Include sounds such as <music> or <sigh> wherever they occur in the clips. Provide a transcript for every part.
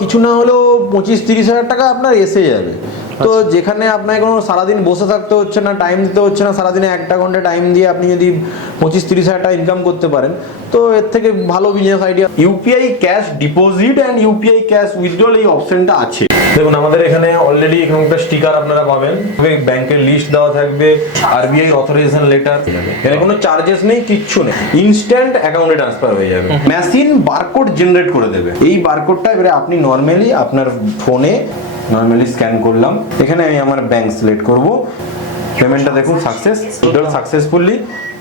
কিছু না হলেও পঁচিশ তিরিশ হাজার টাকা আপনার এসে যাবে। তো যেখানে আপনাকে কোনো সারাদিন বসে থাকতে হচ্ছে না টাইম দিতে হচ্ছে না সারাদিনে একটা ঘণ্টা টাইম দিয়ে আপনি যদি পঁচিশ তিরিশ হাজার টাকা ইনকাম করতে পারেন তো এর থেকে ভালো business idea UPI cash deposit and UPI cash withdrawal এই অপশনটা আছে। দেখুন আমাদের এখানে অলরেডি একটা স্টিকার আপনারা পাবেন। ব্যাংকের লিস্ট দেওয়া থাকবে আরবিআই অথরাইজেশন লেটার এর কোনো চার্জেস নেই কিচ্ছু নেই। ইনস্ট্যান্ট অ্যাকাউন্টে ট্রান্সফার হয়ে যাবে। মেশিন বারকোড জেনারেট করে দেবে। এই বারকোডটা এবারে আপনি নর্মালি আপনার ফোনে নর্মালি স্ক্যান করলাম। এখানে আমি আমার ব্যাংক সিলেক্ট করব। পেমেন্টটা দেখুন সাকসেস টোটাল সাকসেসফুলি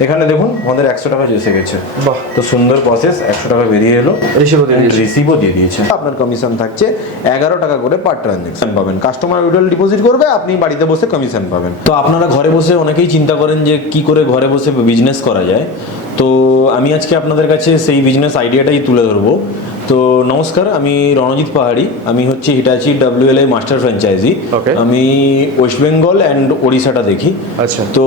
এখানে দেখুন আমাদের একশো টাকা এসে গেছে। বাহ। তো সুন্দর প্রসেস একশো টাকা বেরিয়ে এলো। Receive ও দিয়ে দিয়েছে। রিসিভও দিয়ে দিয়েছে। আপনার কমিশন থাকছে এগারো টাকা করে পার ট্রানজেকশন পাবেন। কাস্টমার উইড্রল ডিপোজিট করবে আপনি বাড়িতে বসে কমিশন পাবেন। তো আপনারা ঘরে বসে অনেকেই চিন্তা করেন যে কি করে ঘরে বসে বিজনেস করা যায়। তো আমি আজকে আপনাদের কাছে সেই বিজনেস আইডিয়াটাই তুলে ধরবো। তো নমস্কার আমি রণজিৎ পাহাড়ি। আমি হচ্ছে হিটাচি ডাব্লিউএলআই মাস্টার ফ্র্যাঞ্চাইজি. আমি ওয়েস্ট বেঙ্গল অ্যান্ড ওড়িশাটা দেখি। আচ্ছা। তো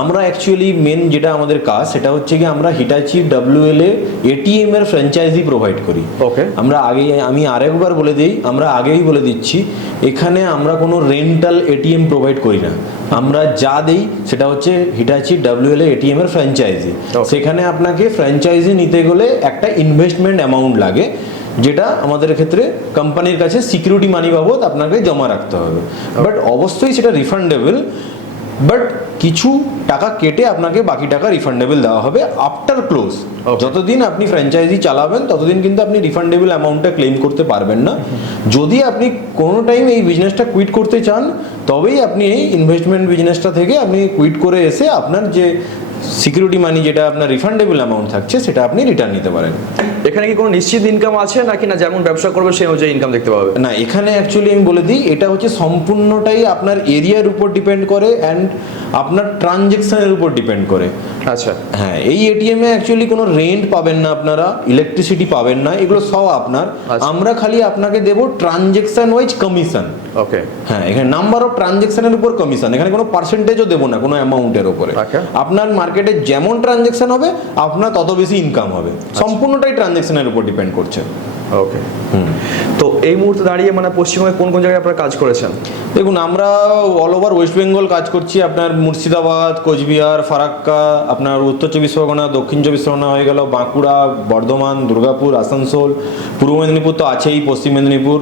আমরা অ্যাকচুয়ালি মেন যেটা আমাদের কাজ সেটা হচ্ছে কি আমরা হিটাচি ডাব্লিউএল এ এটিএম এর ফ্র্যাঞ্চাইজি প্রোভাইড করি। ওকে আমরা আগে আমি আরেকবার বলে দিই আমরা আগেই বলে দিচ্ছি এখানে আমরা কোনো রেন্টাল এটিএম প্রোভাইড করি না। আমরা যা দেই সেটা হচ্ছে হিটাচি ডাব্লিউএল এটিএম এর ফ্র্যাঞ্চাইজি. সেখানে আপনাকে ফ্র্যাঞ্চাইজি নিতে গেলে একটা ইনভেস্টমেন্ট অ্যামাউন্ট লাগে যেটা আমাদের ক্ষেত্রে কোম্পানির কাছে সিকিউরিটি মানি বাবদ আপনাকে জমা রাখতে হবে। বাট অবশ্যই সেটা রিফান্ডেবল বাট কিছু টাকা কেটে আপনাকে বাকি টাকা রিফান্ডেবল দেওয়া হবে আফটার ক্লোজ যতদিন আপনি ফ্র্যাঞ্চাইজি চালাবেন ততদিন কিন্তু আপনি রিফান্ডেবল অ্যামাউন্টটা ক্লেম করতে পারবেন না। যদি আপনি কোনো টাইম এই বিজনেসটা কুইট করতে চান তবেই আপনি এই ইনভেস্টমেন্ট বিজনেসটা থেকে আপনি কুইট করে এসে আপনার যে সিকিউরিটি মানি যেটা আপনার রিফান্ডেবল অ্যামাউন্ট থাকছে সেটা আপনি রিটার্ন নিতে পারেন। এখানে কি কোনো নিশ্চিত ইনকাম আছে নাকি না যেমন ব্যবসা করবে সেই অনুযায়ী ইনকাম দেখতে পাবে না এখানে অ্যাকচুয়ালি আমি বলে দিই এটা হচ্ছে সম্পূর্ণটাই আপনার এরিয়ার উপর ডিপেন্ড করে অ্যান্ড আপনার ট্রানজেকশনের উপর ডিপেন্ড করে। আচ্ছা। হ্যাঁ এই এটিএম এ অ্যাকচুয়ালি কোনো রেন্ট পাবেন না আপনারা ইলেকট্রিসিটি পাবেন না এগুলো সব আপনার। আচ্ছা। আমরা খালি আপনাকে দেবো ট্রানজেকশন ওয়াইজ কমিশন ওকে হ্যাঁ এখানে নাম্বার অফ ট্রানজেকশনের উপর কমিশন এখানে কোনো পার্সেন্টেজও দেবো না কোনো অ্যামাউন্টের উপরে। Okay. আপনার মার্কেটে যেমন ট্রানজেকশন হবে আপনার তত বেশি ইনকাম হবে। সম্পূর্ণটাই ট্রানজেকশনের উপর ডিপেন্ড করছে। ওকে তো এই মুহূর্তে দাঁড়িয়ে মানে পশ্চিমবঙ্গে কোন কোন জায়গায় আপনারা কাজ করেছেন? দেখুন আমরা অল ওভার ওয়েস্ট বেঙ্গল কাজ করছি। আপনার মুর্শিদাবাদ কোচবিহার ফারাক্কা আপনার উত্তর চব্বিশ পরগনা দক্ষিণ চব্বিশ পরগনা হয়ে গেল বাঁকুড়া বর্ধমান দুর্গাপুর আসানসোল পূর্ব মেদিনীপুর তো আছেই পশ্চিম মেদিনীপুর।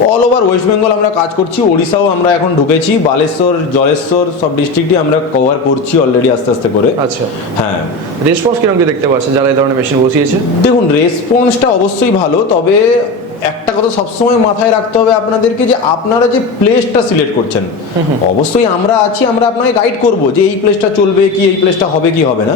অল ওভার ওয়েস্ট বেঙ্গল আমরা কাজ করছি ওড়িশাও আমরা এখন ঢুকেছি বালেশ্বর জলেশ্বর সব ডিস্ট্রিক্টই আমরা কভার করছি অলরেডি আস্তে আস্তে করে। আচ্ছা। হ্যাঁ। রেসপন্স কীরকম কি দেখতে পাচ্ছেন? যারা এই ধরনের মেশিন বসিয়েছে? দেখুন রেসপন্সটা অবশ্যই ভালো তবে একটা কথা সবসময় মাথায় রাখতে হবে আপনাদেরকে যে আপনারা যে প্লেসটা সিলেক্ট করছেন। অবশ্যই আমরা আছি, আমরা আপনাকে গাইড করব যে এই প্লেসটা চলবে কি, এই প্লেসটা হবে কি, হবে না।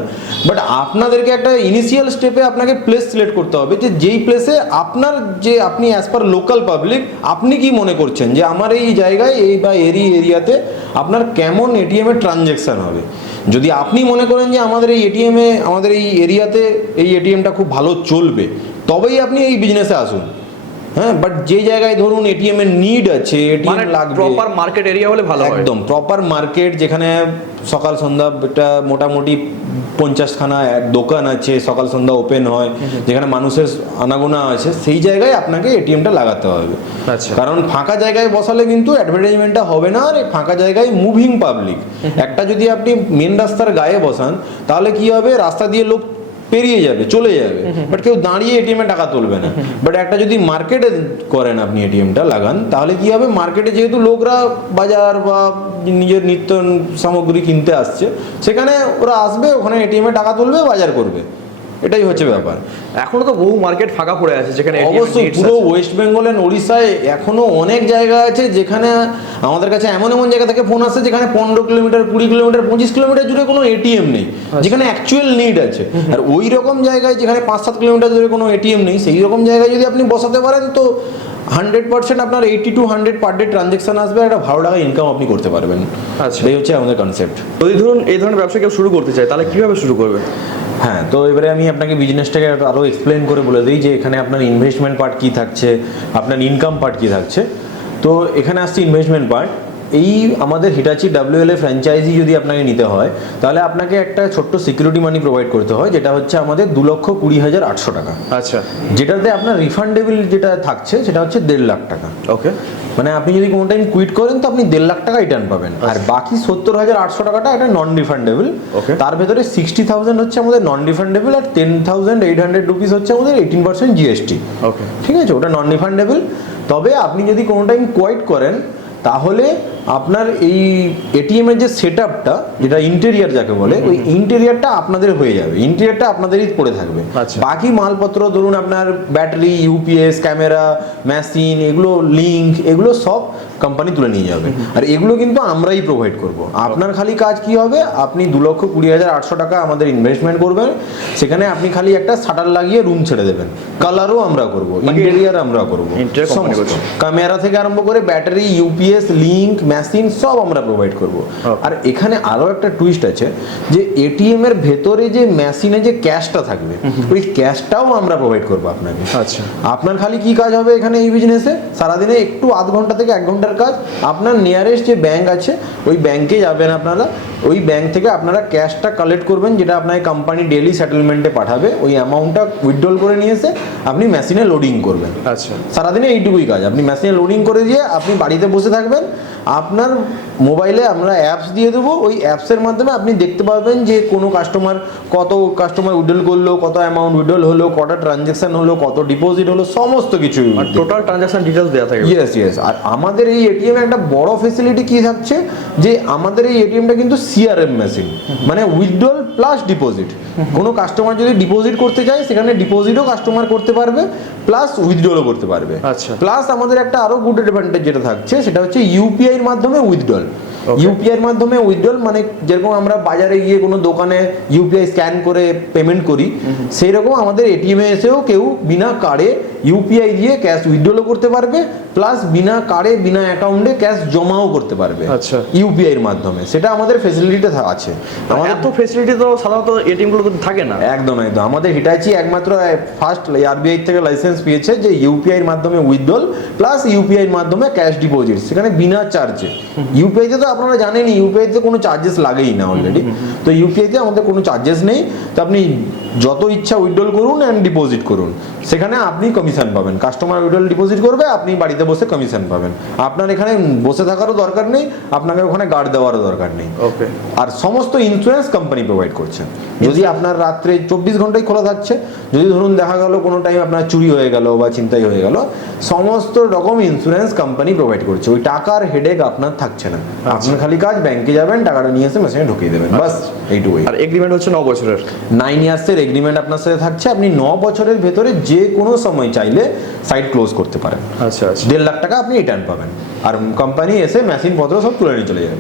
বাট আপনাদেরকে একটা ইনিশিয়াল স্টেপে আপনাকে প্লেস সিলেক্ট করতে হবে যে যেই প্লেসে আপনার যে আপনি অ্যাজ পার লোকাল পাবলিক আপনি কি মনে করছেন যে আমার এই জায়গায়, এই বা এরি এরিয়াতে আপনার কেমন এটিএম এর ট্রানজ্যাকশন হবে? যদি আপনি মনে করেন যে আমাদের এই এটিএমে আমাদের এই এরিয়াতে এই এটিএমটা খুব ভালো চলবে, তবেই আপনি এই বিজনেসে আসুন। হ্যাঁ বাট যে জায়গায় ধরুন এটিএম এর নিড আছে মানে এটিএম লাগবে। প্রপার মার্কেট এরিয়া হলে ভালো একদম প্রপার মার্কেট যেখানে সকাল সন্ধ্যা একটা মোটামুটি পঞ্চাশখানা দোকান আছে সকাল সন্ধ্যা ওপেন হয় যেখানে মানুষের আনাগোনা আছে সেই জায়গায় আপনাকে এটিএমটা লাগাতে হবে। আচ্ছা। কারণ ফাঁকা জায়গায় বসালে কিন্তু অ্যাডভার্টাইজমেন্টটা হবে না আর ফাঁকা জায়গায় মুভিং পাবলিক একটা যদি আপনি মেন রাস্তার গায়ে বসান তাহলে কি হবে? রাস্তা দিয়ে লোক পেরিয়ে যাবে চলে যাবে। বাট কেউ দাঁড়িয়ে এটিএম এ টাকা তুলবে না। বাট একটা যদি মার্কেটে করেন আপনি এটিএমটা লাগান তাহলে কি হবে? মার্কেটে যেহেতু লোকরা বাজার বা নিজের নিত্য সামগ্রী কিনতে আসছে সেখানে ওরা আসবে ওখানে এটিএম এ টাকা তুলবে বাজার করবে। এটাই হচ্ছে ব্যাপার। এখনও তো বহু মার্কেট ফাঁকা পড়ে আছে যেখানে অবশ্যই পুরো ওয়েস্ট বেঙ্গল এন্ড ওড়িশায় এখনও অনেক জায়গা আছে যেখানে আমাদের কাছে এমন এমন জায়গা থেকে ফোন আসে যেখানে পনেরো কিলোমিটার কুড়ি কিলোমিটার পঁচিশ কিলোমিটার জুড়ে কোনো এটিএম নেই যেখানে অ্যাকচুয়াল নিড আছে। আর ওই রকম জায়গায় যেখানে পাঁচ সাত কিলোমিটার জুড়ে কোনো এটিএম নেই সেই রকম জায়গায় যদি আপনি বসাতে পারেন তো হান্ড্রেড পার্সেন্ট আপনার eighty to hundred per day transaction আসবে একটা ভালো টাকা ইনকাম আপনি করতে পারবেন। আচ্ছা। এই হচ্ছে আমাদের কনসেপ্ট যদি ধরুন এই ধরনের ব্যবসা কেউ শুরু করতে চায় তাহলে কীভাবে শুরু করবে? হ্যাঁ তো এবারে আমি আপনাকে বিজনেসটাকে আরও এক্সপ্লেন করে বলে দিই যে এখানে আপনার ইনভেস্টমেন্ট পার্ট কী থাকছে আপনার ইনকাম পার্ট কী থাকছে। তো এখানে আসছে ইনভেস্টমেন্ট পার্ট এই আমাদের হিটাচি ডাব্লিউএল এ ফ্র্যাঞ্চাইজি যদি আপনাকে নিতে হয় তাহলে আপনাকে একটা ছোট্ট সিকিউরিটি মানি প্রোভাইড করতে হয় যেটা হচ্ছে আমাদের দু লক্ষ কুড়ি হাজার আটশো টাকা। আচ্ছা। যেটাতে আপনার রিফান্ডেবল যেটা থাকছে সেটা হচ্ছে দেড় লাখ টাকা। ওকে মানে আপনি যদি কোনো টাইম কুইট করেন তো আপনি দেড় লাখ টাকা রিটার্ন পাবেন। আর বাকি সত্তর হাজার আটশো টাকাটা এটা নন রিফান্ডেবল. তার ভেতরে সিক্সটি থাউজেন্ড হচ্ছে আমাদের নন রিফান্ডেবল আর ten thousand eight hundred rupees হচ্ছে আমাদের এইটিন পার্সেন্ট জিএসটি ওকে ঠিক আছে? ওটা নন রিফান্ডেবল তবে আপনি যদি কোনো টাইম কোয়াইট করেন তাহলে আপনার এই এটিএম এর যে সেট আপটা যেটা ইন্টেরিয়ার যাকে বলে ওই ইন্টেরিয়ারটা আপনাদের হয়ে যাবে। ইন্টেরিয়ারটা আপনাদেরই পড়ে থাকবে। আচ্ছা। বাকি মালপত্র ধরুন আপনার ব্যাটারি ইউপিএস ক্যামেরা মেশিন এগুলো লিঙ্ক এগুলো সব কোম্পানি তুলে নিয়ে যাবে। আর এগুলো কিন্তু আমরাই প্রোভাইড করব। আপনার খালি কাজ কি হবে? আপনি দু লক্ষ কুড়ি হাজার আটশো টাকা আমাদের ইনভেস্টমেন্ট করবেন। সেখানে আপনি খালি একটা শাটার লাগিয়ে রুম ছেড়ে দেবেন। কালারও আমরা করব ইন্টেরিয়ার আমরা করব। ক্যামেরা থেকে আরম্ভ করে ব্যাটারি ইউপিএস লিঙ্ক মেশিন সব আমরা প্রোভাইড করব। আর এখানে আরও একটা টুইস্ট আছে যে এটিএম এর ভেতরে যে মেশিনে যে ক্যাশটা থাকবে ওই ক্যাশটাও আমরা প্রোভাইড করব আপনাকে। আচ্ছা। আপনার খালি কি কাজ হবে এখানে এই বিজনেসে সারাদিনে একটু আধ ঘণ্টা থেকে এক ঘণ্টার কাজ। আপনার নিয়ারেস্ট যে ব্যাংক আছে ওই ব্যাংকে যাবেন আপনারা। ওই ব্যাংক থেকে আপনারা ক্যাশটা কালেক্ট করবেন যেটা আপনাকে কোম্পানি ডেলি সেটেলমেন্টে পাঠাবে। ওই অ্যামাউন্টটা উইথড্রল করে নিয়ে এসে আপনি মেশিনে লোডিং করবেন। আচ্ছা। সারাদিনে এইটুকুই কাজ। আপনি মেশিনে লোডিং করে দিয়ে আপনি বাড়িতে বসে থাকবেন। আপনার মোবাইলে আমরা অ্যাপস দিয়ে দেবো ওই অ্যাপসের মাধ্যমে আপনি দেখতে পাবেন যে কোনো কাস্টমার কত কাস্টমার উইড্রল করল কত অ্যামাউন্ট উইড্রল হলো কটা ট্রানজ্যাকশন হলো কত ডিপোজিট হলো সমস্ত কিছু টোটাল ট্রানজাকশন ডিটেলস দেওয়া থাকে। ইয়েস ইয়েস আর আমাদের এই এটিএম একটা বড় ফেসিলিটি কি থাকছে? যে আমাদের এই এটিএমটা কিন্তু সিআরএম মেশিন মানে উইথড্রল প্লাস ডিপোজিট কোনো কাস্টমার যদি ডিপোজিট করতে চায় সেখানে ডিপোজিটও কাস্টমার করতে পারবে প্লাস উইথড্রলও করতে পারবে। আচ্ছা। প্লাস আমাদের একটা আরও গুড অ্যাডভান্টেজ যেটা থাকছে সেটা হচ্ছে ইউপিআই এর মাধ্যমে উইথড্রল. ইউপিআই এর মাধ্যমে উইথড্রল মানে যেরকম আমরা বাজারে গিয়ে কোনো দোকানে ইউপিআই স্ক্যান করে পেমেন্ট করি সেই রকম আমাদের এটিএম এসেও কেউ বিনা কার্ডে ইউপিআই দিয়ে ক্যাশ উইথড্রলও করতে পারবে প্লাস বিনা কার্ডে বিনা অ্যাকাউন্টে ক্যাশ জমাও করতে পারবে আচ্ছা। ইউপিআই এর মাধ্যমে। সেটা আমাদের ফেসিলিটিতে আছে। আমাদের এত ফেসিলিটি তো সাধারণত এটিএমগুলো থাকে না। একদম একদম। আমাদের হিটাচি একমাত্র ফার্স্ট আরবিআই থেকে লাইসেন্স পেয়েছে যে ইউপিআই এর মাধ্যমে উইথড্রল প্লাস ইউপিআই এর মাধ্যমে ক্যাশ ডিপোজিট সেখানে বিনা চার্জে ইউপিআই তে তো আপনারা জানেনই ইউপিআই তে কোনো চার্জেস লাগেই না অলরেডি তো ইউপিআই তে আমাদের কোনো চার্জেস নেই। তো আপনি যত ইচ্ছা উইথড্রল করুন অ্যান্ড ডিপোজিট করুন। সেখানে আপনি কমিশন পাবেন। কাস্টমার উইথড্রল ডিপোজিট করবে আপনি বাড়িতে বসে কমিশন পাবেন। আপনার এখানে বসে থাকারও দরকার নেই আপনাকে ওখানে গার্ড দেওয়ারও দরকার নেই। ওকে। আর সমস্ত ইন্স্যুরেন্স কোম্পানি প্রোভাইড করছে। যদি আপনার রাত্রে চব্বিশ ঘন্টাই খোলা থাকছে যদি ধরুন দেখা গেল কোনো টাইম আপনার চুরি হয়ে গেল বা চিন্তাই হয়ে গেল সমস্ত রকম ইন্স্যুরেন্স কোম্পানি প্রোভাইড করছে। ওই টাকার হেডেক আপনার থাকছে না। আপনার খালি কাজ ব্যাংকে যাবেন টাকাটা নিয়ে এসে মেশিনে ঢুকিয়ে দেবেন। বাস এইটুকুই আর এগ্রিমেন্ট হচ্ছে ন বছরের? নাইন ইয়ার্সের এগ্রিমেন্ট আপনার সাথে থাকছে। আপনি ন বছরের ভেতরে যে কোনো সময় চাইলে সাইট ক্লোজ করতে পারেন। আচ্ছা আচ্ছা। দেড় লাখ টাকা আপনি রিটার্ন পাবেন। আর কোম্পানি এসে মেশিন পত্র সব তুলে নিয়ে চলে যাবে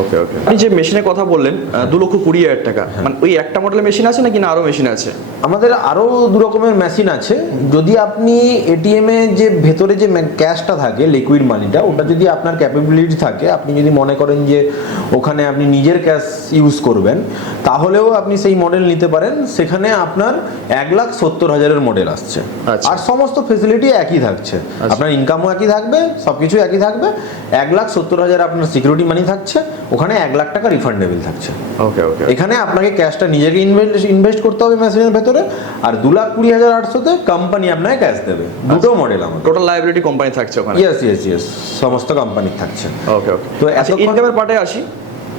ওকে ওকে আপনি যে মেশিনের কথা বললেন দু লক্ষ কুড়ি হাজার টাকা মানে ওই একটা মডেলের মেশিন আছে নাকি না আরও মেশিন আছে? আমাদের আরও দু রকমের মেশিন আছে। যদি আপনি এটিএম এ যে ভেতরে যে ক্যাশটা থাকে লিকুইড মানিটা ওটা যদি আপনার ক্যাপাবিলিটি থাকে আপনি যদি মনে করেন যে ওখানে আপনি নিজের ক্যাশ ইউজ করবেন তাহলেও আপনি সেই মডেল নিতে পারেন। সেখানে আপনার এক লাখ সত্তর হাজারের মডেল আসছে। আচ্ছা। আর সমস্ত ফেসিলিটি একই থাকছে। আপনার ইনকামও একই থাকবে সব কিছু একই থাকবে। এক লাখ সত্তর হাজার আপনার সিকিউরিটি মানি থাকছে। ওখানে এক লাখ টাকা রিফান্ডেবল থাকছে। ওকে ওকে এখানে আপনাকে ক্যাশটা নিজেকে ইনভেস্ট ইনভেস্ট করতে হবে মেশিনের ভেতরে আর দু লাখ কুড়ি হাজার আটশোতে কোম্পানি আপনাকে ক্যাশ দেবে। দুটো মডেল আমার টোটাল লাইবিলিটি কোম্পানি থাকছে ওখানে? ইয়েস ইয়েস ইয়েস সমস্ত কোম্পানি থাকছে। ওকে ওকে তো এত আচ্ছা ইনকামের পার্টে আসি।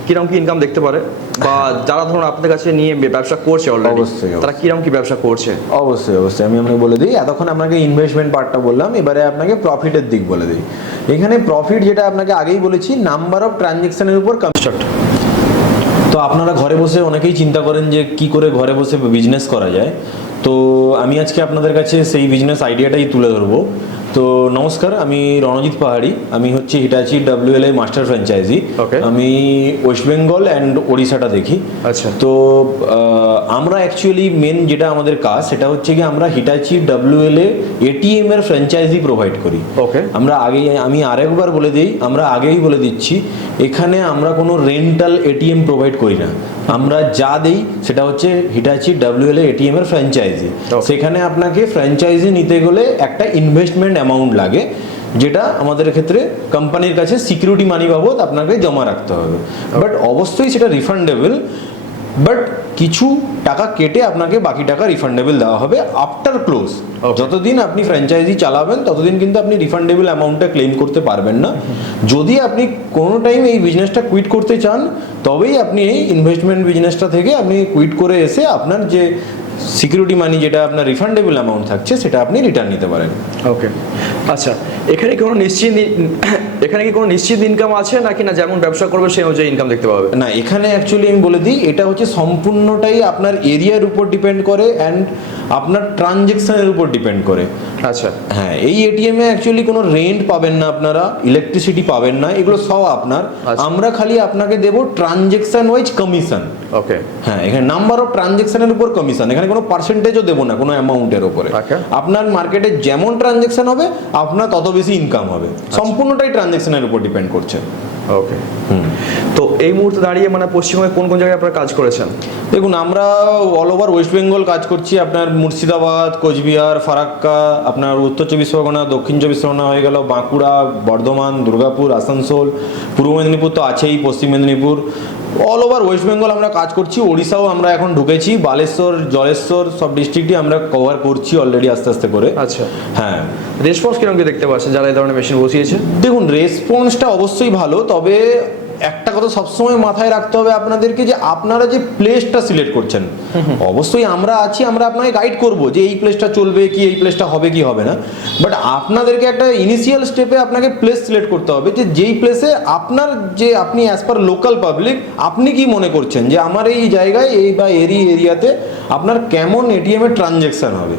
কীরকম কি ইনকাম দেখতে পারে? বা যারা ধরুন আপনাদের কাছে নিয়ে ব্যবসা করছে অলরেডি তারা কীরকম কি ব্যবসা করছে? অবশ্যই অবশ্যই আমি আপনাকে বলে দিই। এতক্ষণ আপনাকে ইনভেস্টমেন্ট পার্টটা বললাম এবারে আপনাকে প্রফিটের দিক বলে দিই। এখানে প্রফিট যেটা আপনাকে আগেই বলেছি নাম্বার অফ ট্রানজেকশনের উপর কম স্টার্ট তো আপনারা ঘরে বসে অনেকেই চিন্তা করেন যে কি করে ঘরে বসে বিজনেস করা যায়। তো আমি আজকে আপনাদের কাছে সেই বিজনেস আইডিয়াটাই তুলে ধরবো। তো নমস্কার আমি রণজিৎ পাহাড়ি। আমি হচ্ছে হিটাচি ডাব্লিউএলআই মাস্টার ফ্র্যাঞ্চাইজি. আমি ওয়েস্ট বেঙ্গল অ্যান্ড ওড়িশাটা দেখি। আচ্ছা। তো আমরা অ্যাকচুয়ালি মেন যেটা আমাদের কাজ সেটা হচ্ছে কি আমরা হিটাচি ডাব্লিউএলএ এটিএম এর ফ্র্যাঞ্চাইজি প্রোভাইড করি। ওকে আমরা আগেই আমি আরেকবার বলে দিই আমরা আগেই বলে দিচ্ছি এখানে আমরা কোনো রেন্টাল এটিএম প্রোভাইড করি না। আমরা যা দেই সেটা হচ্ছে হিটাচি ডাব্লিউএল এটিএম এর ফ্র্যাঞ্চাইজি. সেখানে আপনাকে ফ্র্যাঞ্চাইজি নিতে গেলে একটা ইনভেস্টমেন্ট অ্যামাউন্ট লাগে যেটা আমাদের ক্ষেত্রে কোম্পানির কাছে সিকিউরিটি মানি বাবদ আপনাকে জমা রাখতে হবে। বাট অবশ্যই সেটা রিফান্ডেবল বাট কিছু টাকা কেটে আপনাকে বাকি টাকা রিফান্ডেবল দেওয়া হবে আফটার ক্লোজ যতদিন আপনি ফ্র্যাঞ্চাইজি চালাবেন ততদিন কিন্তু আপনি রিফান্ডেবল অ্যামাউন্টটা ক্লেম করতে পারবেন না। যদি আপনি কোনো টাইম এই বিজনেসটা কুইট করতে চান তবেই আপনি এই ইনভেস্টমেন্ট বিজনেসটা থেকে আপনি কুইট করে এসে আপনার যে সিকিউরিটি মানি যেটা আপনার রিফান্ডেবল অ্যামাউন্ট থাকছে সেটা আপনি রিটার্ন নিতে পারেন। ওকে আচ্ছা এখানে কোনো নিশ্চিত এখানে কি কোনো নিশ্চিত ইনকাম <coughs> আছে নাকি না? যেমন ব্যবসা করবে সেই অনুযায়ী ইনকাম দেখতে পাবে। না এখানে অ্যাকচুয়ালি আমি বলে দিই এটা হচ্ছে সম্পূর্ণটাই আপনার এরিয়ার উপর ডিপেন্ড করে অ্যান্ড আপনার ট্রানজেকশনের উপর ডিপেন্ড করে। আচ্ছা। হ্যাঁ এই এটিএম এ অ্যাকচুয়ালি কোনো রেন্ট পাবেন না আপনারা ইলেকট্রিসিটি পাবেন না এগুলো সব আপনার। আচ্ছা। আমরা খালি আপনাকে দেবো ট্রানজেকশন ওয়াইজ কমিশন ওকে হ্যাঁ এখানে নাম্বার অফ ট্রানজেকশনের উপর কমিশন এখানে কোনো পার্সেন্টেজও দেবো না কোনো অ্যামাউন্টের উপরে। Okay. আপনার মার্কেটে যেমন ট্রানজেকশন হবে আপনার তত বেশি ইনকাম হবে। সম্পূর্ণটাই ট্রানজেকশনের উপর ডিপেন্ড করছে। ওকে তো এই মুহূর্তে দাঁড়িয়ে মানে পশ্চিমবঙ্গে কোন কোন জায়গায় আপনারা কাজ করেছেন? দেখুন আমরা অল ওভার ওয়েস্ট বেঙ্গল কাজ করছি। আপনার মুর্শিদাবাদ কোচবিহার ফারাক্কা আপনার উত্তর চব্বিশ পরগনা দক্ষিণ চব্বিশ পরগনা হয়ে গেল বাঁকুড়া বর্ধমান দুর্গাপুর আসানসোল পূর্ব মেদিনীপুর তো আছেই পশ্চিম মেদিনীপুর। অল ওভার ওয়েস্ট বেঙ্গল আমরা কাজ করছি ওড়িশাও আমরা এখন ঢুকেছি বালেশ্বর জলেশ্বর সব ডিস্ট্রিক্টই আমরা কভার করছি অলরেডি আস্তে আস্তে করে। আচ্ছা। হ্যাঁ। রেসপন্স কীরকম কি দেখতে পাচ্ছেন? যারা এই ধরনের মেশিন বসিয়েছে? দেখুন রেসপন্সটা অবশ্যই ভালো তবে একটা কথা সবসময় মাথায় রাখতে হবে আপনাদেরকে যে আপনারা যে প্লেসটা সিলেক্ট করছেন। অবশ্যই আমরা আছি, আমরা আপনাকে গাইড করব যে এই প্লেসটা চলবে কি, এই প্লেসটা হবে কি, হবে না। বাট আপনাদেরকে একটা ইনিশিয়াল স্টেপে আপনাকে প্লেস সিলেক্ট করতে হবে যে যেই প্লেসে আপনার যে আপনি অ্যাজ পার লোকাল পাবলিক আপনি কি মনে করছেন যে আমার এই জায়গায়, এই বা এরি এরিয়াতে আপনার কেমন এটিএম এর ট্রানজ্যাকশন হবে?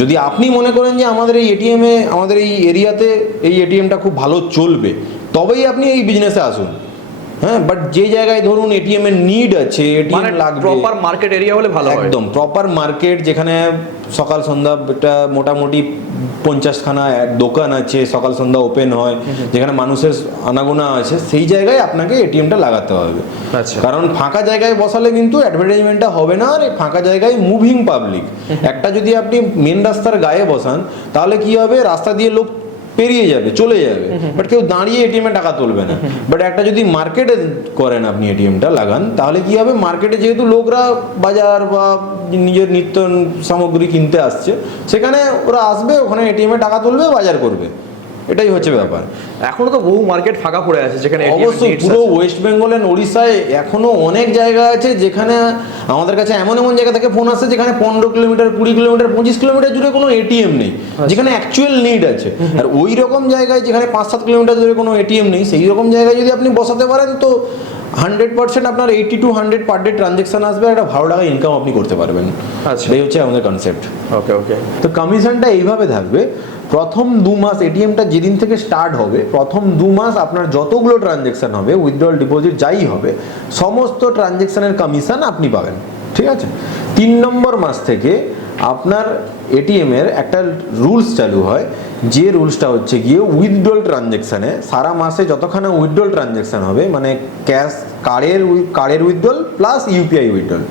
যদি আপনি মনে করেন যে আমাদের এই এটিএমে আমাদের এই এরিয়াতে এই এটিএমটা খুব ভালো চলবে, তবেই আপনি এই বিজনেসে আসুন। হ্যাঁ বাট যে জায়গায় ধরুন এটিএম এর নিড আছে মানে এটিএম লাগবে। প্রপার মার্কেট এরিয়া হলে ভালো একদম প্রপার মার্কেট যেখানে সকাল সন্ধ্যা একটা মোটামুটি পঞ্চাশখানা দোকান আছে সকাল সন্ধ্যা ওপেন হয় যেখানে মানুষের আনাগোনা আছে সেই জায়গায় আপনাকে এটিএমটা লাগাতে হবে। আচ্ছা। কারণ ফাঁকা জায়গায় বসালে কিন্তু অ্যাডভার্টাইজমেন্টটা হবে না আর ফাঁকা জায়গায় মুভিং পাবলিক একটা যদি আপনি মেন রাস্তার গায়ে বসান তাহলে কি হবে? রাস্তা দিয়ে লোক পেরিয়ে যাবে চলে যাবে। বাট কেউ দাঁড়িয়ে এটিএম এ টাকা তুলবে না। বাট একটা যদি মার্কেটে করেন আপনি এটিএমটা লাগান তাহলে কি হবে? মার্কেটে যেহেতু লোকরা বাজার বা নিজের নিত্য সামগ্রী কিনতে আসছে সেখানে ওরা আসবে ওখানে এটিএম এ টাকা তুলবে বাজার করবে। এটাই হচ্ছে ব্যাপার। এখনও তো বহু মার্কেট ফাঁকা পড়ে আছে যেখানে অবশ্যই পুরো ওয়েস্ট বেঙ্গল এন্ড ওড়িশায় এখনও অনেক জায়গা আছে যেখানে আমাদের কাছে এমন এমন জায়গা থেকে ফোন আসে যেখানে পনেরো কিলোমিটার কুড়ি কিলোমিটার পঁচিশ কিলোমিটার জুড়ে কোনো এটিএম নেই যেখানে অ্যাকচুয়াল নিড আছে। আর ওই রকম জায়গায় যেখানে পাঁচ সাত কিলোমিটার জুড়ে কোনো এটিএম নেই সেই রকম জায়গায় যদি আপনি বসাতে পারেন তো হান্ড্রেড পার্সেন্ট আপনার eighty to hundred per day transaction আসবে একটা ভালো টাকা ইনকাম আপনি করতে পারবেন। আচ্ছা। এই হচ্ছে আমাদের কনসেপ্ট ওকে ওকে তো কমিশনটা এইভাবে থাকবে প্রথম দু মাস এটিএমটা যেদিন থেকে স্টার্ট হবে, প্রথম দু মাস আপনার যতগুলো ট্রানজেকশন হবে উইথড্রল ডিপোজিট যাই হবে, সমস্ত ট্রানজেকশনের কমিশন আপনি পাবেন, ঠিক আছে? তিন নম্বর মাস থেকে আপনার এটিএম এর একটা রুলস চালু হয়, যে রুলসটা হচ্ছে গিয়ে উইথড্রল ট্রানজেকশনে সারা মাসে যতখানা উইথড্রল ট্রানজেকশন হবে মানে ক্যাশ কার্ডের কারের উইথড্রল প্লাস ইউপিআই উইথড্রল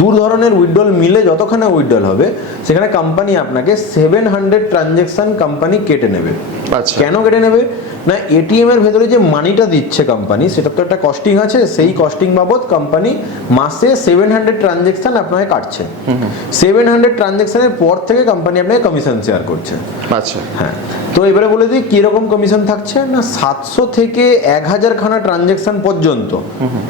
দু ধরনের উইথড্রল মিলে যতখানে উইথড্রল হবে সেখানে কোম্পানি আপনাকে সেভেন হান্ড্রেড ট্রানজ্যাকশন কোম্পানি কেটে নেবে। আচ্ছা। কেন কেটে নেবে? না এটিএম এর ভেতরে যে মানিটা দিচ্ছে কোম্পানি সেটা তো একটা কস্টিং আছে সেই কস্টিং বাবদ কোম্পানি মাসে সেভেন হান্ড্রেড ট্রানজেকশন আপনাকে কাটছে। সেভেন হান্ড্রেড ট্রানজেকশনের পর থেকে কোম্পানি আপনাকে কমিশন শেয়ার করছে। আচ্ছা। হ্যাঁ। তো এবারে বলে দিই কীরকম কমিশন থাকছে? না সাতশো থেকে এক হাজার খানা ট্রানজেকশন পর্যন্ত।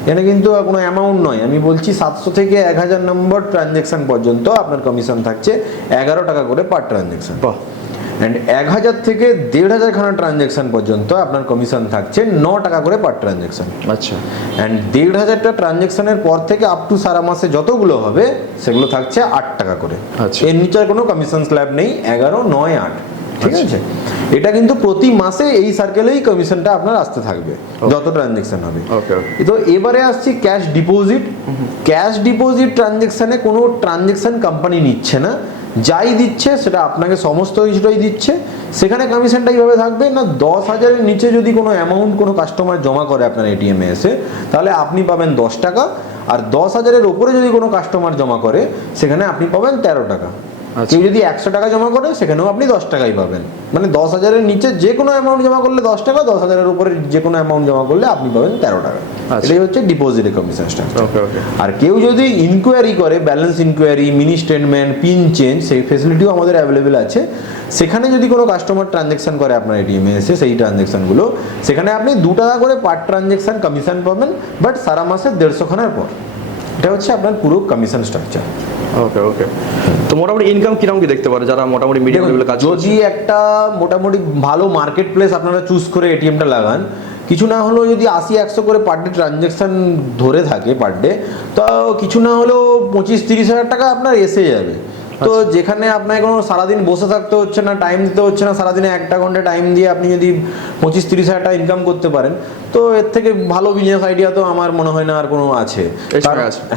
এখানে কিন্তু কোনো অ্যামাউন্ট নয়। আমি বলছি সাতশো থেকে এক হাজার নম্বর ট্রানজেকশন পর্যন্ত আপনার কমিশন থাকছে এগারো টাকা করে পার ট্রানজেকশন বাহ। অ্যান্ড এক হাজার থেকে দেড় হাজার খানা ট্রানজেকশন পর্যন্ত আপনার কমিশন থাকছে ন টাকা করে পার ট্রানজেকশন আচ্ছা। অ্যান্ড দেড় হাজারটা ট্রানজেকশনের পর থেকে আপ টু সারা মাসে যতগুলো হবে সেগুলো থাকছে আট টাকা করে। আচ্ছা। এর নিচে আর কোনো কমিশন স্ল্যাব নেই এগারো নয় আট। ঠিক আচ্ছা। আছে? এটা কিন্তু প্রতি মাসে এই সার্কেলেই কমিশনটা আপনার আসতে থাকবে যত ট্রানজেকশন হবে। তো এবারে আসছি ক্যাশ ডিপোজিট ক্যাশ ডিপোজিট ট্রানজেকশনে কোনো ট্রানজেকশন কোম্পানি নিচ্ছে না। যাই দিচ্ছে, সেটা আপনাকে সমস্ত কিছুটাই দিচ্ছে সেখানে কমিশনটা এইভাবে থাকবে না, দশ হাজারের নিচে যদি কোনো অ্যামাউন্ট কোনো কাস্টমার জমা করে আপনার এটিএমে এসে, তাহলে আপনি পাবেন দশ টাকা আর দশ হাজারের ওপরে যদি কোনো কাস্টমার জমা করে, সেখানে আপনি পাবেন তেরো টাকা। কেউ যদি একশো টাকা জমা করে সেখানেও আপনি দশ টাকাই পাবেন। মানে দশ হাজারের নিচে যে কোনো অ্যামাউন্ট জমা করলে দশ টাকা দশ হাজারের উপরে যে কোনো অ্যামাউন্ট জমা করলে আপনি পাবেন তেরো টাকা। আচ্ছা। এটাই হচ্ছে ডিপোজিটের কমিশন ওকে ওকে আর কেউ যদি ইনকোয়ারি করে balance inquiry mini statement pin change সেই ফেসিলিটিও আমাদের অ্যাভেলেবেল আছে। সেখানে যদি কোনো কাস্টমার ট্রানজ্যাকশন করে আপনার এটিএমে এসে সেই ট্রানজ্যাকশনগুলো সেখানে আপনি দু টাকা করে পার ট্রানজ্যাকশন কমিশন পাবেন বাট সারা মাসে দেড়শো খানার পর। এটা হচ্ছে আপনার পুরো কমিশন স্ট্রাকচার ওকে ওকে তো মোটামুটি ইনকাম কীরকম কি দেখতে পারে? যারা মোটামুটি মিডিয়াম লেভেলে কাজ যদি একটা মোটামুটি ভালো মার্কেট প্লেস আপনারা চুজ করে এটিএমটা লাগান কিছু না হলেও যদি আশি একশো করে পার ডে ট্রানজ্যাকশন ধরে থাকে পার ডে তো কিছু না হলেও পঁচিশ তিরিশ হাজার টাকা আপনার এসে যাবে। তো যেখানে আপনাকে কোনো সারাদিন বসে থাকতে হচ্ছে না টাইম দিতে হচ্ছে না সারাদিনে একটা ঘণ্টা টাইম দিয়ে আপনি যদি পঁচিশ তিরিশ হাজার টাকা ইনকাম করতে পারেন তো এর থেকে ভালো বিজনেস আইডিয়া তো আমার মনে হয় না আর কোনো আছে।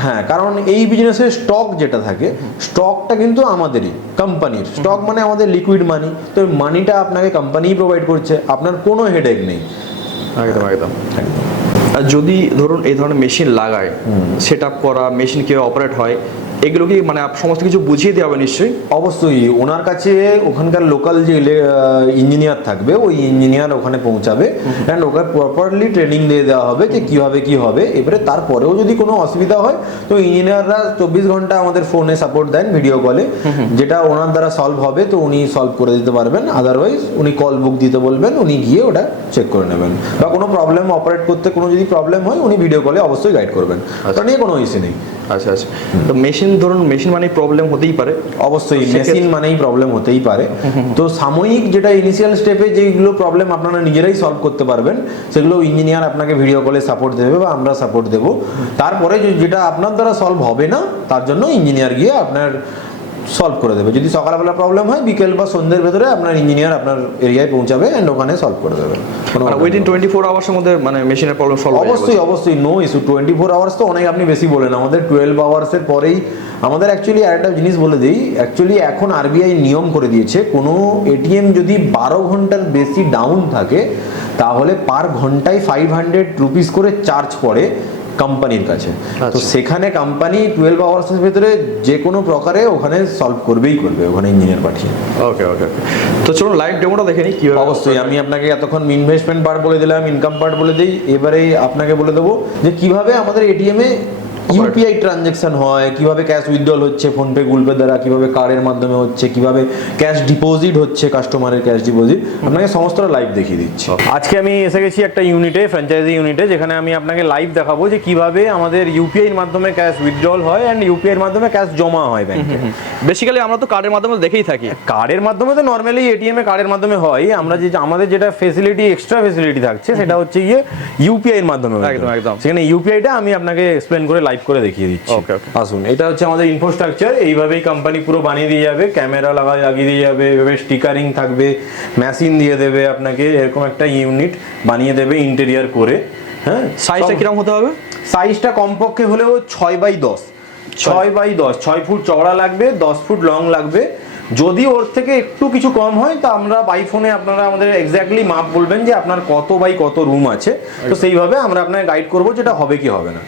হ্যাঁ কারণ এই বিজনেসের স্টক যেটা থাকে স্টকটা কিন্তু আমাদেরই কোম্পানির স্টক মানে আমাদের লিকুইড মানি তো মানিটা আপনাকে কোম্পানিই প্রোভাইড করছে আপনার কোনো হেডেক নেই। একদম একদম। আর যদি ধরুন এই ধরনের মেশিন লাগায় সেট আপ করা মেশিন কীভাবে অপারেট হয় এগুলো কি মানে সমস্ত কিছু বুঝিয়ে দেওয়া হবে নিশ্চয়ই? অবশ্যই ওনার কাছে ওখানকার লোকাল যে ইঞ্জিনিয়ার থাকবে ওই ইঞ্জিনিয়ার ওখানে পৌঁছাবে। অ্যান্ড ওকে প্রপারলি ট্রেনিং দিয়ে দেওয়া হবে যে কীভাবে কি হবে। এবারে তারপরেও যদি কোনো অসুবিধা হয় তো ইঞ্জিনিয়াররা চব্বিশ ঘণ্টা আমাদের ফোনে সাপোর্ট দেন ভিডিও কলে যেটা ওনার দ্বারা সলভ হবে তো উনি সলভ করে দিতে পারবেন। আদারওয়াইজ উনি কল বুক দিতে বলবেন উনি গিয়ে ওটা চেক করে নেবেন। বা কোনো প্রবলেম অপারেট করতে কোনো যদি প্রবলেম হয় উনি ভিডিও কলে অবশ্যই গাইড করবেন। ওটা নিয়ে কোনো ইস্যু নেই। আচ্ছা আচ্ছা। তো মেশিন ধরুন মেশিন মানেই প্রবলেম হতেই পারে। অবশ্যই মেশিন মানেই প্রবলেম হতেই পারে। তো সাময়িক যেটা ইনিশিয়াল স্টেপে যেগুলো প্রবলেম আপনারা নিজেরাই সলভ করতে পারবেন সেগুলো ইঞ্জিনিয়ার আপনাকে ভিডিও কলে সাপোর্ট দেবে বা আমরা সাপোর্ট দেব। তারপরে যেটা আপনার দ্বারা সলভ হবে না তার জন্য ইঞ্জিনিয়ার গিয়ে আপনার সলভ করে দেবে। যদি সকালবেলা প্রবলেম হয় বিকেল বা সন্ধ্যের ভেতরে আপনার ইঞ্জিনিয়ার আপনার এরিয়ায় পৌঁছাবে অ্যান্ড ওখানে সলভ করে দেবে। উইদিন টোয়েন্টি ফোর আওয়ার্সের মধ্যে মানে মেশিনের প্রবলেম সলভ অবশ্যই অবশ্যই no issue twenty four hours তো অনেক আপনি বেশি বলেন। আমাদের টুয়েলভ আওয়ার্সের পরেই আমাদের অ্যাকচুয়ালি আরেকটা জিনিস বলে দিই অ্যাকচুয়ালি এখন আরবিআই নিয়ম করে দিয়েছে কোনো এটিএম যদি বারো ঘণ্টার বেশি ডাউন থাকে তাহলে পার ঘন্টায় ফাইভ হান্ড্রেড রুপিস করে চার্জ পড়ে। কোম্পানির কাছে। তো আচ্ছা। সেখানে কোম্পানি টুয়েলভ আওয়ার্সের ভিতরে যে কোনো প্রকারে ওখানে সলভ করবেই করবে ওখানে ইঞ্জিনিয়ার পাঠিয়ে। ওকে ওকে তো চলুন লাইভ ডেমোটা দেখে নিই কীভাবে অবশ্যই আমি আপনাকে এতক্ষণ ইনভেস্টমেন্ট পার্ট বলে দিলাম ইনকাম পার্ট বলে দিই এবারে আপনাকে বলে দেবো যে কীভাবে আমাদের এটিএমে এ ইউপিআই ট্রানজ্যাকশন হয় কীভাবে ক্যাশ উইথড্রল হচ্ছে ফোনপে গুগল পে দ্বারা কীভাবে কার্ডের মাধ্যমে হচ্ছে কীভাবে ক্যাশ ডিপোজিট হচ্ছে কাস্টমারের ক্যাশ ডিপোজিট আপনাকে সমস্তটা লাইভ দেখিয়ে দিচ্ছি। আজকে আমি এসে গেছি একটা ইউনিটে ফ্র্যাঞ্চাইজি ইউনিটে যেখানে আমি আপনাকে লাইভ দেখাবো যে কীভাবে আমাদের ইউপিআই এর মাধ্যমে ক্যাশ উইথড্রল হয় অ্যান্ড ইউপিআই এর মাধ্যমে ক্যাশ জমা হয় ব্যাংকে বেসিক্যালি আমরা তো কার্ডের মাধ্যমে দেখেই থাকি। কার্ডের মাধ্যমে তো নর্মালি এটিএম এ কার্ডের মাধ্যমে হয়। আমরা যে আমাদের যেটা ফেসিলিটি এক্সট্রা ফেসিলিটি থাকছে সেটা হচ্ছে গিয়ে ইউপিআই এর মাধ্যমে একদম, একদম। সেখানে ইউপিআইটা আমি আপনাকে এক্সপ্লেন করে লাইভ করে দেখিয়ে দিচ্ছি। Okay. আসুন এটা হচ্ছে আমাদের ইনফ্রাস্ট্রাকচার এইভাবেই কোম্পানি পুরো বানিয়ে দিয়ে যাবে ক্যামেরা লাগা লাগিয়ে দিয়ে যাবে এভাবে স্টিকারিং থাকবে মেশিন দিয়ে দেবে আপনাকে এরকম একটা ইউনিট বানিয়ে দেবে ইন্টেরিয়ার করে হ্যাঁ? সাইজটা কীরকম হতে হবে? সাইজটা কমপক্ষে হলেও ছয় বাই দশ। ছয়। বাই দশ ছয় ফুট চওড়া লাগবে দশ ফুট লং লাগবে। যদি ওর থেকে একটু কিছু কম হয় তা আমরা বাই ফোনে আপনারা আমাদের এক্স্যাক্টলি মাপ বলবেন যে আপনার কত বাই কত রুম আছে। তো সেইভাবে আমরা আপনাকে গাইড করব যেটা হবে কি হবে না।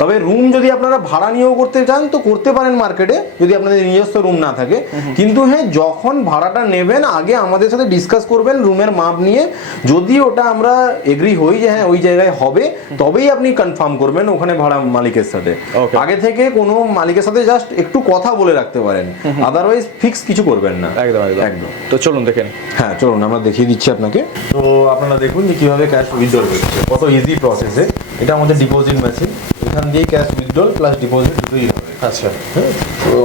তবে রুম যদি আপনারা ভাড়া নিয়েও করতে চান তো করতে পারেন মার্কেটে যদি আপনাদের নিজস্ব রুম না থাকে। কিন্তু হ্যাঁ যখন ভাড়াটা নেবেন আগে আমাদের সাথে ডিসকাস করবেন রুমের মাপ নিয়ে। যদি ওটা আমরা এগ্রি হই যে হ্যাঁ ওই জায়গায় হবে তবেই আপনি কনফার্ম করবেন ওখানে ভাড়া মালিকের সাথে. আগে থেকে কোনো মালিকের সাথে জাস্ট একটু কথা বলে রাখতে পারেন। আদারওয়াইজ ফিক্স কিছু করবেন না। একদম একদম। একদম। তো চলুন দেখেন হ্যাঁ চলুন আমরা দেখিয়ে দিচ্ছি আপনাকে। তো আপনারা দেখুন যে কীভাবে ক্যাশ উইথড্রল হচ্ছে। কত ইজি প্রসেসে এটা আমাদের ডিপোজিট মেশিন এখান দিয়ে ক্যাশ উইথড্রল প্লাস ডিপোজিট দুটোই হবে। আচ্ছা। হ্যাঁ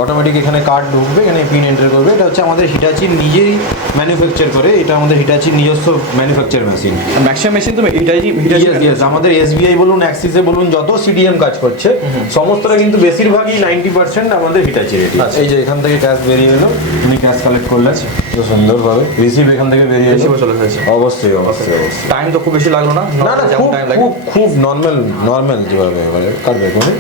অটোমেটিক এখানে কার্ড ঢুকবে এখানে পিন এন্টার করবে। এটা হচ্ছে আমাদের হিটাচির নিজেই ম্যানুফ্যাকচার করে। এটা আমাদের হিটাচির নিজস্ব ম্যানুফ্যাকচার মেশিন ম্যাক্সিমাম মেশিন তো হিটাচি হিটাচি ইয়েস আমাদের এসবিআই বলুন অ্যাক্সিসে বলুন যত সিডিএম কাজ করছে সমস্তটা কিন্তু বেশিরভাগই নাইনটি পার্সেন্ট আমাদের হিটাচি রেডি আচ্ছা। এই যে এখান থেকে ক্যাশ বেরিয়ে এলো। উনি ক্যাশ কালেক্ট করলেন তো সুন্দরভাবে। রিসিভ এখান থেকে বেরিয়ে Receive-ও চলে এসেছে। অবশ্যই অবশ্যই অবশ্যই। টাইম তো খুব বেশি লাগল না। না না খুব টাইম লাগে। খুব খুব নর্মাল নর্মাল যেভাবে এবারে কাটবে কোনো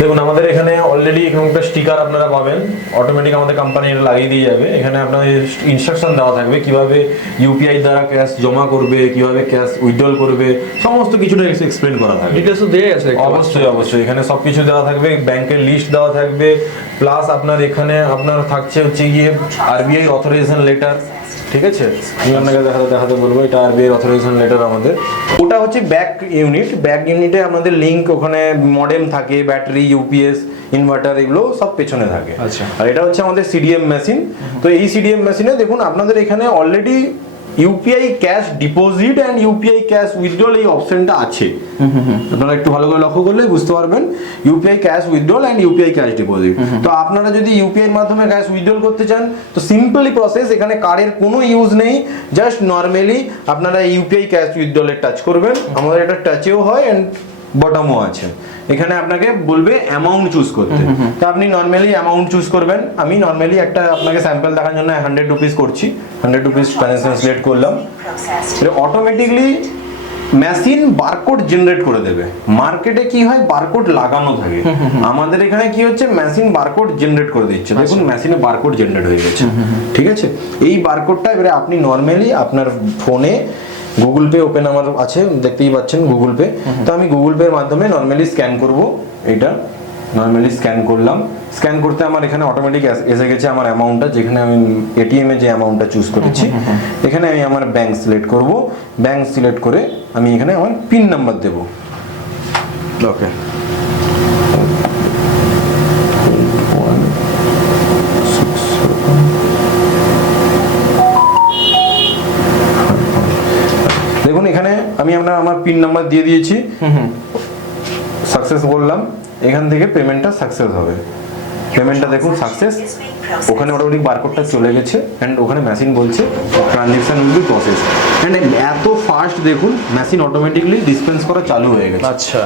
দেখুন আমাদের এখানে অলরেডি এখানে একটা স্টিকার আপনারা পাবেন। অটোমেটিক আমাদের কোম্পানি এটা লাগিয়ে দিয়ে যাবে। এখানে আপনাদের ইনস্ট্রাকশন দেওয়া থাকবে কীভাবে ইউপিআই দ্বারা ক্যাশ জমা করবে কীভাবে ক্যাশ উইথড্রল করবে সমস্ত কিছুটা এক্সপ্লেন করা থাকবে। ডিটেলস তো দিয়ে আছে অবশ্যই অবশ্যই। এখানে সবকিছু দেওয়া থাকবে ব্যাংকের লিস্ট দেওয়া থাকবে প্লাস আপনার এখানে আপনার থাকছে হচ্ছে গিয়ে আরবিআই অথরাইজেশন লেটার ঠিক আছে? আমি আপনাকে দেখাতে দেখাতে বলব এটা আর আরবিআই অথরাইজেশন লেটার আমাদের। ওটা হচ্ছে ব্যাক ইউনিট ব্যাক ইউনিটে আমাদের লিঙ্ক ওখানে মডেম থাকে ব্যাটারি ইউপিএস ইনভার্টার এগুলো সব পেছনে থাকে। আচ্ছা। আর এটা হচ্ছে আমাদের সিডিএম মেশিন তো এই সিডিএম মেশিনে দেখুন আপনাদের এখানে already UPI cash deposit and UPI cash withdrawal এই অপশনটা আছে। আপনারা একটু ভালো করে লক্ষ্য করলে বুঝতে পারবেন। UPI cash withdrawal and UPI cash deposit তো আপনারা যদি ইউপিআই এর মাধ্যমে ক্যাশ উইথড্রল করতে চান তো সিম্পলি প্রসেস এখানে কার্ডের কোনো ইউজ নেই। জাস্ট নর্মালি আপনারা ইউপিআই ক্যাশ উইথড্রলের টাচ করবেন। আমাদের এটা টাচেও হয় অ্যান্ড বটমও আছে। এখানে আপনাকে বলবে অ্যামাউন্ট চুজ করতে। তো আপনি নর্মালি অ্যামাউন্ট চুজ করবেন। আমি নর্মালি একটা আপনাকে স্যাম্পল দেখার জন্য হান্ড্রেড রুপিস করছি। হান্ড্রেড রুপিস ট্রানজাকশন সিলেক্ট করলাম। অটোমেটিকলি মেশিন বারকোড জেনারেট করে দেবে। মার্কেটে কি হয়? বারকোড লাগানো থাকে। আমাদের এখানে কি হচ্ছে? মেশিন বারকোড জেনারেট করে দিচ্ছে। দেখুন মেশিনে বারকোড জেনারেট হয়ে গেছে। ঠিক আছে? এই বারকোডটা এবারে আপনি নর্মালি আপনার ফোনে গুগল পে ওপেন আমার আছে দেখতেই পাচ্ছেন গুগল পে তো আমি গুগল পের মাধ্যমে নর্মালি স্ক্যান করব এটা নর্মালি স্ক্যান করলাম। স্ক্যান করতে আমার এখানে অটোমেটিক এসে গেছে আমার অ্যামাউন্টটা যেখানে আমি এটিএম এ যে অ্যামাউন্টটা চুজ করেছি। এখানে আমি আমার ব্যাংক সিলেক্ট করব। ব্যাংক সিলেক্ট করে আমি এখানে আমার পিন নাম্বার দেব। ওকে দেখুন এখানে আমি আপনার আমার পিন নাম্বার দিয়ে দিয়েছি। সাকসেস বললাম। এখান থেকে পেমেন্টটা সাকসেস হবে। পেমেন্টটা দেখুন সাকসেস ওখানে অটোমেটিক বারকোডটা চলে গেছে অ্যান্ড ওখানে মেশিন বলছে transaction will be process and এত ফাস্ট দেখুন মেশিন অটোমেটিকলি ডিসপেন্স করা চালু হয়ে গেছে। আচ্ছা।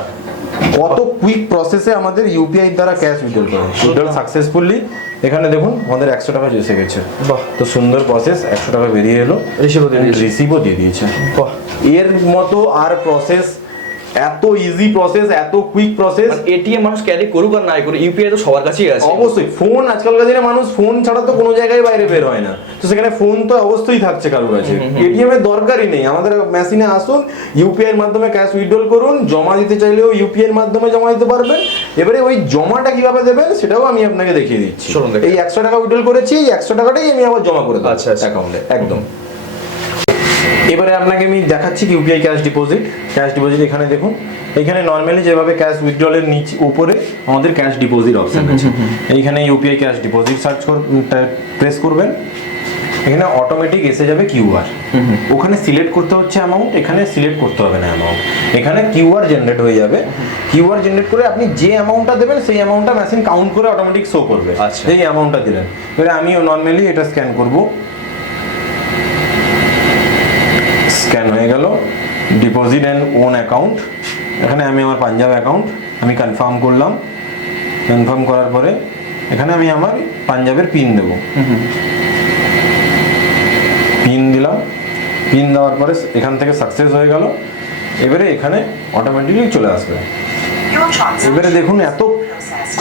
কত কুইক প্রসেসে আমাদের ইউপিআই দ্বারা ক্যাশ উইথড্রল করে উইথড্রল সাকসেসফুলি এখানে দেখুন আমাদের একশো টাকা এসে গেছে। বাহ। তো সুন্দর প্রসেস একশো টাকা বেরিয়ে এলো। Receive ও দিয়ে রিসিভও দিয়ে দিয়েছে। বাহ। এর মতো আর প্রসেস এত ইজি প্রসেস এত কুইক প্রসেস এটিএম মানুষ ক্যারি করুক আর নাই করুক ইউপিআই তো সবার কাছেই আছে। অবশ্যই ফোন আজকালকার দিনে মানুষ ফোন ছাড়া তো কোনো জায়গায় বাইরে বের হয় না। তো সেখানে ফোন তো অবশ্যই থাকছে কারোর কাছে। এটিএম এর দরকারই নেই। আমাদের মেশিনে আসুন ইউপিআই এর মাধ্যমে ক্যাশ উইথড্রল করুন জমা দিতে চাইলেও ইউপিআই এর মাধ্যমে জমা দিতে পারবেন। এবারে ওই জমাটা কীভাবে দেবেন সেটাও আমি আপনাকে দেখিয়ে দিচ্ছি। এই একশো টাকা উইথড্রল করেছি এই একশো টাকাটাই আমি আবার জমা করে দেবো আচ্ছা, আচ্ছা। অ্যাকাউন্টে একদম। এবারে আপনাকে আমি দেখাচ্ছি কি UPI cash deposit cash deposit এখানে দেখুন। এখানে নর্মালি যেভাবে ক্যাশ উইথড্রলের নিচে উপরে আমাদের ক্যাশ ডিপোজিট অপশন আছে। এইখানে ইউপিআই ক্যাশ ডিপোজিট সার্চ কর প্রেস করবেন। এখানে অটোমেটিক এসে যাবে কিউআর ওখানে সিলেক্ট করতে হচ্ছে অ্যামাউন্ট এখানে সিলেক্ট করতে হবে না অ্যামাউন্ট এখানে কিউআর জেনারেট হয়ে যাবে। কিউআর জেনারেট করে আপনি যে অ্যামাউন্টটা দেবেন সেই অ্যামাউন্টটা মেশিন কাউন্ট করে অটোমেটিক শো করবে। আচ্ছা। এই অ্যামাউন্টটা দিলেন। এবারে আমিও নর্মালি এটা স্ক্যান করব। স্ক্যান হয়ে গেল ডিপোজিট অ্যান্ড ওন অ্যাকাউন্ট এখানে আমি আমার পাঞ্জাব অ্যাকাউন্ট আমি কনফার্ম করলাম। কনফার্ম করার পরে এখানে আমি আমার পাঞ্জাবের পিন দেব। পিন দিলাম। পিন দেওয়ার পরে এখান থেকে সাকসেস হয়ে গেল। এবারে এখানে অটোমেটিকলি চলে আসবে। এবারে দেখুন এত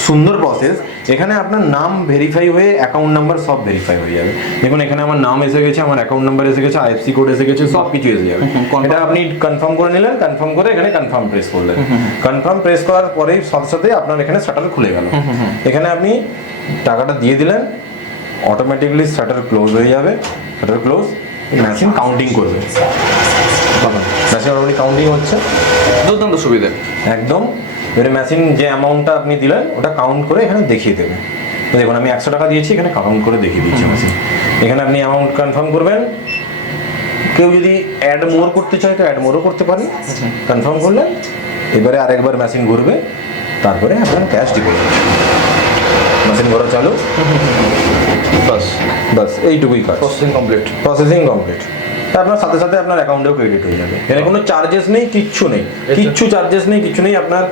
সুন্দর প্রসেস এখানে আপনার নাম ভেরিফাই হয়ে অ্যাকাউন্ট নাম্বার সব ভেরিফাই হয়ে যাবে। দেখুন এখানে আমার নাম এসে গেছে আমার অ্যাকাউন্ট নাম্বার এসে গেছে আইএফসি কোড এসে গেছে সব কিছু এসে যাবে। এটা আপনি কনফার্ম করে নিলেন কনফার্ম করে এখানে কনফার্ম প্রেস করলেন। কনফার্ম প্রেস করার পরেই সাথে সাথে আপনার এখানে শাটার খুলে গেল। এখানে আপনি টাকাটা দিয়ে দিলেন অটোমেটিকলি শাটার ক্লোজ হয়ে যাবে। শাটার ক্লোজ মেশিন কাউন্টিং করবে। মেশিন অলরেডি কাউন্টিং হচ্ছে। দুর্দান্ত সুবিধা। একদম। এবারে মেশিন যে অ্যামাউন্টটা আপনি দিলেন ওটা কাউন্ট করে এখানে দেখিয়ে দেবে তো দেখুন আমি একশো টাকা দিয়েছি এখানে কাউন্ট করে দেখিয়ে দিচ্ছি মেশিন এখানে আপনি অ্যামাউন্ট কনফার্ম করবেন। কেউ যদি অ্যাড মোর করতে চায় তো অ্যাড মোরও করতে পারেন। কনফার্ম করলেন। এবারে আরেকবার মেশিন ঘুরবে। তারপরে আপনার ক্যাশ ডিপোজিট মেশিন ঘোরা চালু। বাস বাস এইটুকুই কাজ। প্রসেসিং কমপ্লিট প্রসেসিং কমপ্লিট আপনার সাথে সাথে আপনার অ্যাকাউন্টেও ক্রেডিট হয়ে যাবে। এখানে কোনো চার্জেস নেই কিচ্ছু নেই। কিচ্ছু চার্জেস নেই কিছু নেই আপনার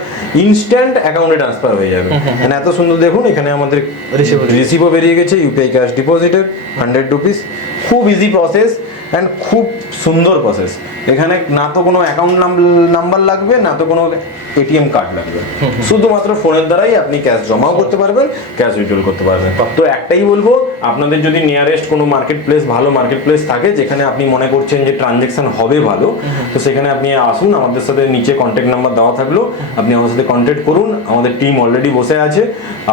ইনস্ট্যান্ট অ্যাকাউন্টে ট্রান্সফার হয়ে যাবে। মানে এত সুন্দর দেখুন এখানে আমাদের রিসিভও বেরিয়ে গেছে। ইউপিআই ক্যাশ ডিপোজিটের হান্ড্রেড রুপিস খুব ইজি প্রসেস অ্যান্ড খুব সুন্দর প্রসেস এখানে না তো কোনো অ্যাকাউন্ট নাম্বার লাগবে না তো কোনো এটিএম কার্ড লাগবে। শুধুমাত্র ফোনের দ্বারাই আপনি ক্যাশ জমাও করতে পারবেন ক্যাশ উইথড্রল করতে পারবেন। তো একটাই বলব আপনাদের যদি নিয়ারেস্ট কোনো মার্কেট প্লেস ভালো মার্কেট প্লেস থাকে যেখানে আপনি মনে করছেন যে ট্রানজেকশন হবে ভালো তো সেখানে আপনি আসুন আমাদের সাথে নিচে কন্ট্যাক্ট নাম্বার দেওয়া থাকল আপনি আমাদের সাথে কন্ট্যাক্ট করুন আমাদের টিম অলরেডি বসে আছে।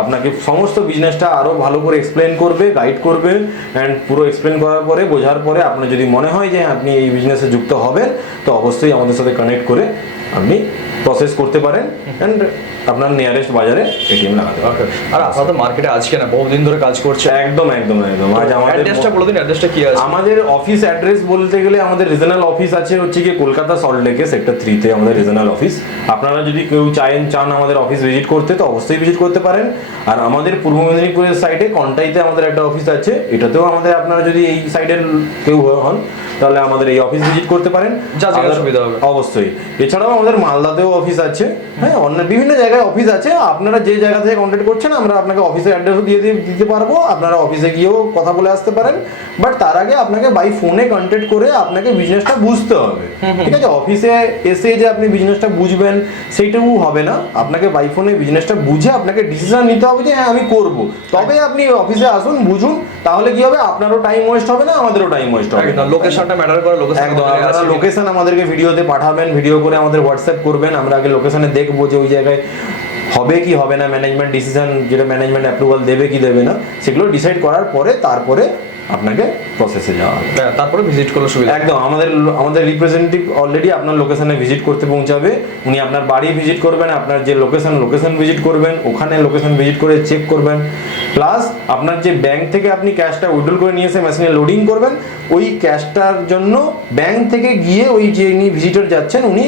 আপনাকে সমস্ত বিজনেসটা আরও ভালো করে এক্সপ্লেন করবে গাইড করবে অ্যান্ড পুরো এক্সপ্লেন করার পরে বোঝার পরে আপনার যদি মনে হয় যে আপনি এই বিজনেসে যুক্ত হবেন তো অবশ্যই আমাদের সাথে কানেক্ট করে আপনি প্রসেস করতে পারেন অ্যান্ড আপনার নিয়ারেস্ট বাজারে এটিএম লাগাতে পারবেন আর আপনারা তো মার্কেটে আজকে না বহুদিন ধরে কাজ করছে একদম একদম একদম। আজ আমাদের অ্যাড্রেসটা বলে দিন অ্যাড্রেসটা কি আছে? আমাদের অফিস অ্যাড্রেস বলতে গেলে আমাদের রিজনাল অফিস আছে হচ্ছে কি কলকাতা সল্ট সল্টলেকে সেক্টর থ্রিতে আমাদের রিজনাল অফিস আপনারা যদি কেউ চান চান আমাদের অফিস ভিজিট করতে তো অবশ্যই ভিজিট করতে পারেন। আর আমাদের পূর্ব মেদিনীপুরের সাইডে কন্টাইতে আমাদের একটা অফিস আছে। এটাতেও আমাদের আপনারা যদি এই সাইডের কেউ হন তাহলে আমাদের এই অফিস ভিজিট করতে পারেন। যা সুবিধা হবে। অবশ্যই। এছাড়াও আমাদের মালদাতেও অফিস আছে। হ্যাঁ অন্য বিভিন্ন জায়গায় অফিস আছে। আপনারা যে জায়গা থেকে কন্ট্যাক্ট করছেন আমরা আপনাকে অফিসের অ্যাড্রেসও দিয়ে দিয়ে দিতে পারব। আপনারা অফিসে গিয়েও কথা বলে আসতে পারেন। বাট তার আগে আপনাকে বাই ফোনে কন্ট্যাক্ট করে আপনাকে বিজনেসটা বুঝতে হবে। ঠিক আছে? অফিসে এসে যে আপনি বিজনেসটা বুঝবেন সেইটুকু হবে না। আপনাকে বাই ফোনে বিজনেসটা বুঝে আপনাকে ডিসিশন নিতে হবে যে হ্যাঁ আমি করব। তবে আপনি অফিসে আসুন বুঝুন। তাহলে কি হবে? আপনারও টাইম ওয়েস্ট হবে না আমাদেরও টাইম ওয়েস্ট হবে। না। লোকেশনটা ম্যাটার করে লোকেশন লোকেশন আমাদেরকে ভিডিওতে পাঠাবেন ভিডিও করে আমাদের হোয়াটসঅ্যাপ করবেন। আমরা আগে লোকেশনে দেখব যে ওই জায়গায় হবে কি হবে না ম্যানেজমেন্ট ডিসিশন যেটা ম্যানেজমেন্ট অ্যাপ্রুভাল দেবে কি দেবে না সেগুলো ডিসাইড করার পরে তারপরে আপনাকে প্রসেসে যাওয়া হবে। তারপরে ভিজিট করলে সুবিধা একদম আমাদের আমাদের রিপ্রেজেন্টেটিভ অলরেডি আপনার লোকেশনে ভিজিট করতে পৌঁছাবে। উনি আপনার বাড়ি ভিজিট করবেন আপনার যে লোকেশন লোকেশন ভিজিট করবেন ওখানে লোকেশন ভিজিট করে চেক করবেন। প্লাস আপনার যে ব্যাংক থেকে আপনি ক্যাশটা উইড্রল করে নিয়ে এসে মেশিনে লোডিং করবেন ওই ক্যাশটার জন্য ব্যাংক থেকে গিয়ে ওই যে ভিজিটর যাচ্ছেন উনি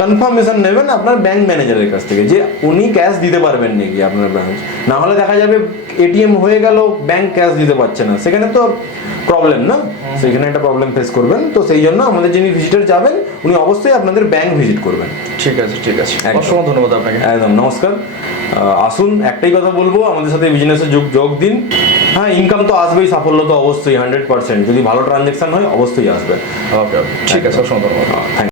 কনফার্মেশন নেবেন আপনার ব্যাংক ম্যানেজারের কাছ থেকে যে উনি ক্যাশ দিতে পারবেন নাকি আপনার ব্রাঞ্চ না হলে দেখা যাবে এটিএম হয়ে গেল ব্যাংক ক্যাশ দিতে পারছে না। সেখানে তো প্রবলেম না? সেখানে একটা প্রবলেম ফেস করবেন। তো সেই জন্য আমাদের যিনি ভিজিটার যাবেন উনি অবশ্যই আপনাদের ব্যাংক ভিজিট করবেন। ঠিক আছে ঠিক আছে। একদম। অসংখ্য ধন্যবাদ আপনাকে। একদম নমস্কার। আসুন একটাই কথা বলব আমাদের সাথে বিজনেসে যোগ যোগ দিন। হ্যাঁ ইনকাম তো আসবেই সাফল্য তো অবশ্যই হান্ড্রেড পার্সেন্ট যদি ভালো ট্রানজেকশন হয় অবশ্যই আসবে। ওকে ওকে ঠিক আছে অসংখ্য ধন্যবাদ। থ্যাংক